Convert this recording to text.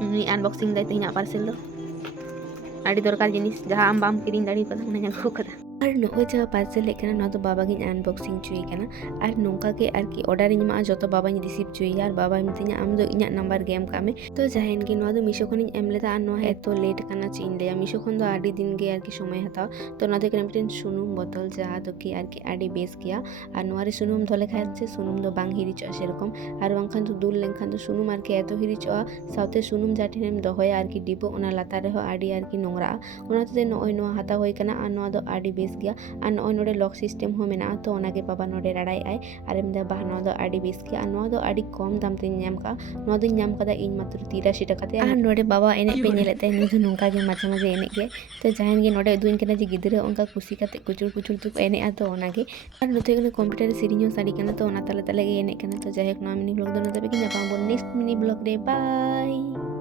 Unboxing दाई तेहना parcel दो आड़ी दरकार जिनिस जहाँ आम बाम किरिंग दाड़ी कदा उन्हें अगू कदा और नोए जहाँ पार्सेल लेकना ना तो बाबा गिन अनबॉक्सिंग चुई कना और नोंका के आरकी ऑर्डर इन मा जो बाबा रिसीव चुई और बाबा मितिया आम दो इना नंबर गेम कामे तो जहां के नोआ दो मिशो खन एम लेदा और नोआ एतो लेट कना चिन लेया मिशो खन दो आड़ी दिन गे आरकी समय हता तो ना देखना मिटन सुनुम बोतल जहाँ दो कि आरकी आड़ी बेस गया और नोआ रे सुनुम धोले खाय से सुनुम दो बांग हिरिचो सेरकम और बांखान तो दूर लेनखान तो सुनुम आरकी एतो हिरिचो साउते सुनुम जाठिनेम दोहया आरकी डिबो ओना लातार रे हो आड़ी आरकी नोंगरा ओना ते नोय नोआ हता होय कना और नोआ दो आड़ी बेस गया और नोय नोडे लॉक सिस्टम हो मेना तो ओनागे बाबा नोडे रडाई आय और एम दा बा नोआ दो आड़ी बेस गया और नोआ दो आड़ी कम दाम ते ᱧᱟᱢ का नोआ दो ᱧᱟᱢ कदा इन मात्र 83 टाका ते और नोडे बाबा एने पे नेलेते नि दो नोंका गे माझे माझे एने गे तो जहां गे नोडे दुइन कना जे गिदरे ओनका खुशी काते कुचुर कुचुर तो एने आ तो ओनागे और नोते कने कंप्यूटर सिरिño साड़ी कना तो ओना तले तले गे एने कना तो जाहे नोआ मिनी ब्लॉग दो ना तबे कि नेक्स्ट मिनी ब्लॉग रे बाय।